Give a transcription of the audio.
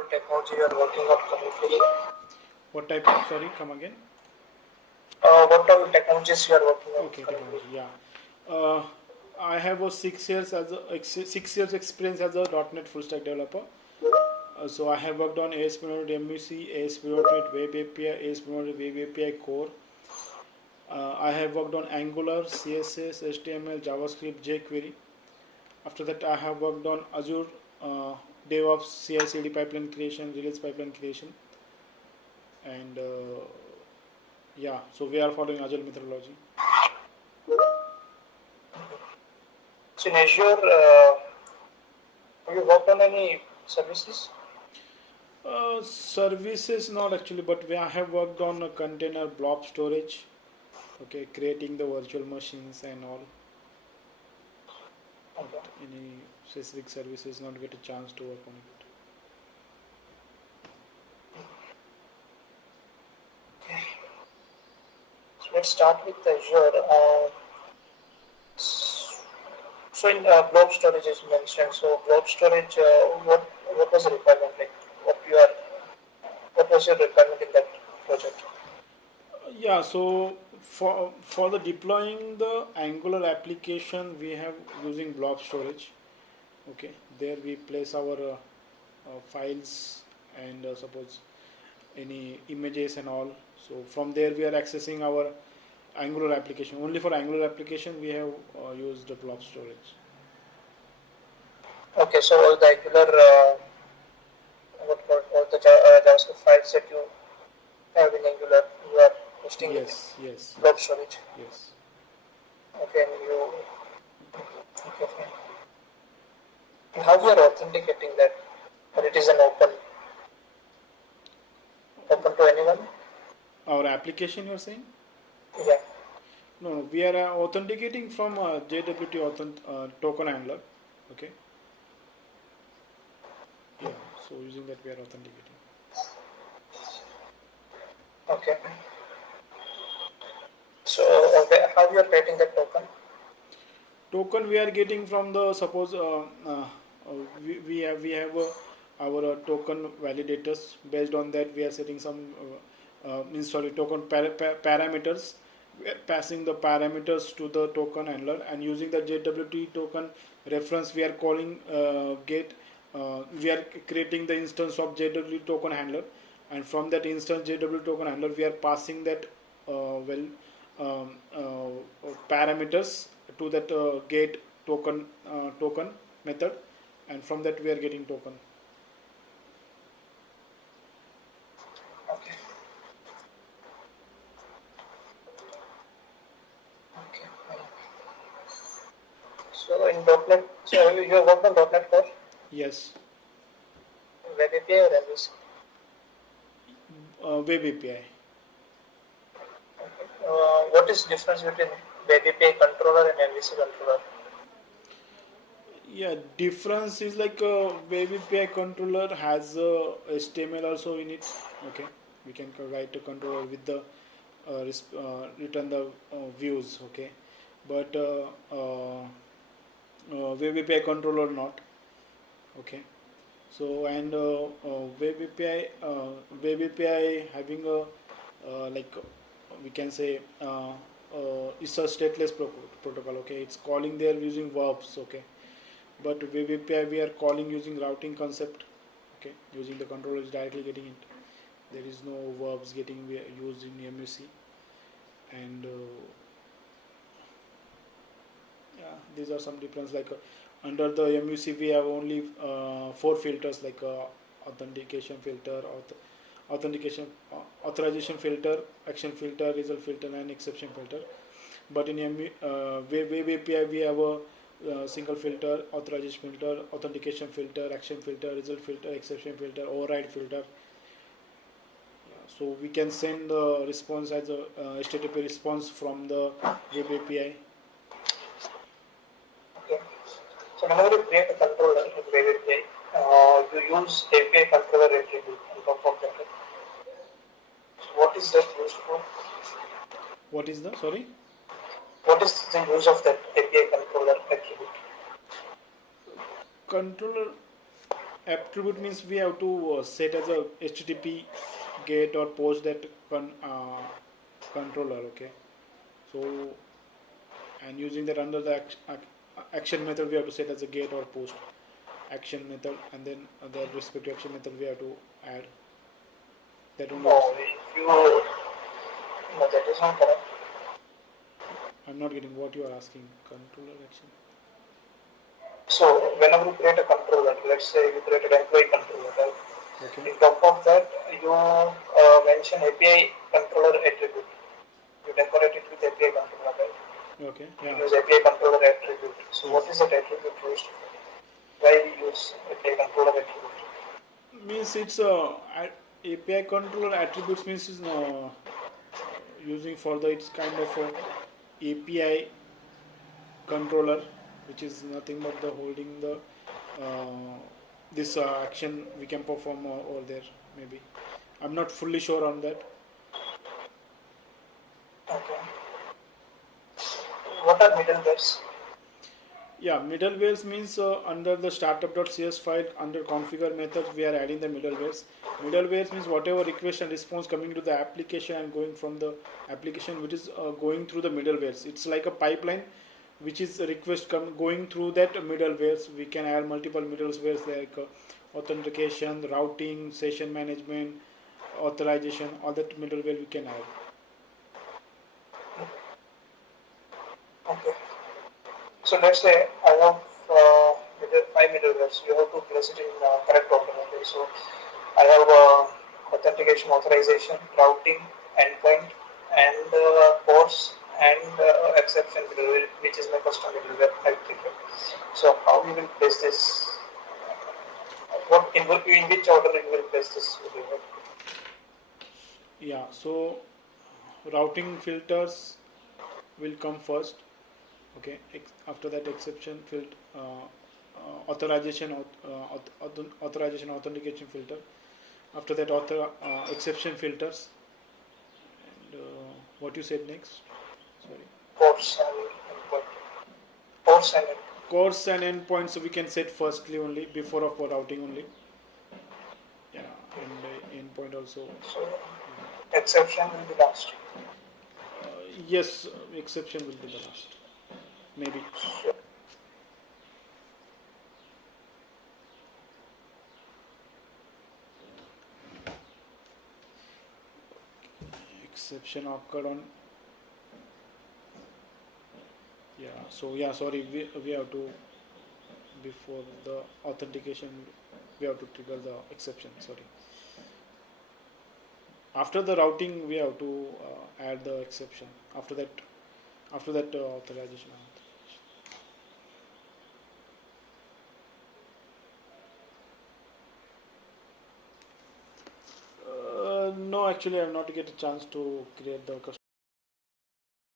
of technology you are working on currently? What type of, sorry, come again? What all technologies you are working on Okay, currently? technology, yeah. Uh, I have a 6 years 6 years experience as a .NET full stack developer. So I have worked on ASP.NET MVC, ASP.NET Web API, ASP.NET Web API Core. I have worked on Angular, CSS, HTML, JavaScript, jQuery. After that, I have worked on Azure DevOps, CI/CD pipeline creation, release pipeline creation, and yeah. So we are following Agile methodology. So in Azure, have you worked on any services? Services not actually, but I have worked on a container blob storage. Okay, creating the virtual machines and all. But Okay. any specific services not get a chance to work on it. So let's start with Azure. So in blob storage, as you mentioned, so blob storage, what was the requirement like? What was your requirement in that project? Yeah, so for the deploying the Angular application, we have using blob storage. Okay, there we place our files and suppose any images and all. So from there we are accessing our Angular application. Only for Angular application we have used the blob storage. Okay, so all the Angular, all the JavaScript files that you have in Angular, you are hosting it in Yes, yes, blob yes, storage. yes. Okay, and you okay, fine. And how you are authenticating that? Or it is an open to anyone? Our application, you're saying? Yeah. No, no, we are authenticating from JWT token handler. Okay. Yeah. So using that we are authenticating. Okay. So how you are creating that token? Token we are getting from the suppose we have our token validators. Based on that we are setting some installing token parameters. We are passing the parameters to the token handler and using the JWT token reference we are calling get. We are creating the instance of JWT token handler, and from that instance JWT token handler we are passing that well parameters to that get token method, and from that we are getting token. Okay. Okay. Fine. So in .NET, so you have worked on .NET Core, Yes. Web API or MVC? Web API. What is the difference between Web API controller and MVC controller? Yeah, difference is like web API controller has HTML also in it. Okay, we can write a controller with the return the views. Okay, but web API controller not. Okay, so and web API having a like we can say it's a stateless protocol. Okay, it's calling there using verbs. Okay, but web API we are calling using routing concept. Okay, using the controllers directly getting it. There is no verbs getting used in MUC, and yeah, these are some difference. Like under the MUC we have only 4 filters like authentication filter, authentication authorization filter, action filter, result filter, and exception filter. But in web API we have a single filter, authorization filter, authentication filter, action filter, result filter, exception filter, override filter. Yeah, so we can send the response as a HTTP response from the web API. Okay. So whenever you create a controller in Web API, you use API controller attribute on top of that. So what is that used for? What is the, sorry? What is the use of that API controller attribute? Controller attribute means we have to set as a http get or post that controller. Okay, so and using that under the action method we have to set as a get or post action method, and then the respective action method we have to add that only. No, if you, no, that is not correct. I'm not getting what you are asking. Controller action. So whenever you create a controller, let's say you created employee controller, right? Okay. In top of that, you mention API controller attribute. You decorate it with API controller, right? Okay. You Yeah. use API controller attribute. So what Yes. is that attribute used for? Why we use API controller attribute? Means it's API controller attributes means is using for the it's kind of a API controller, which is nothing but the holding the this action we can perform over there. Maybe I'm not fully sure on that. Okay. What are middlewares? Yeah, middlewares means under the startup.cs file under configure methods we are adding the middlewares. Middlewares means whatever request and response coming to the application and going from the application which is going through the middlewares. It's like a pipeline which is a request going through that middlewares. We can add multiple middlewares like authentication, routing, session management, authorization. All that middleware we can add. Okay. So let's say I have five middlewares. You have to place it in correct order. Okay. So I have authentication, authorization, routing, endpoint, and course and exception middleware, which is my custom middleware I prefer. So how we will place this? What in which order you will place this middleware? Yeah, so routing filters will come first. Okay, after that exception filter, authorization, authorization authentication filter. After that exception filters. And what you said next? Sorry. Course and endpoint. Course and endpoint. Course and endpoints so we can set firstly only before of routing only. Yeah, and endpoint also. So exception will be last. Yes, exception will be the last. Maybe. Exception occurred on. Yeah, so yeah, sorry, we have to, before the authentication, we have to trigger the exception, sorry. After the routing, we have to add the exception. After that authorization. No, actually, I have not get a chance to create the custom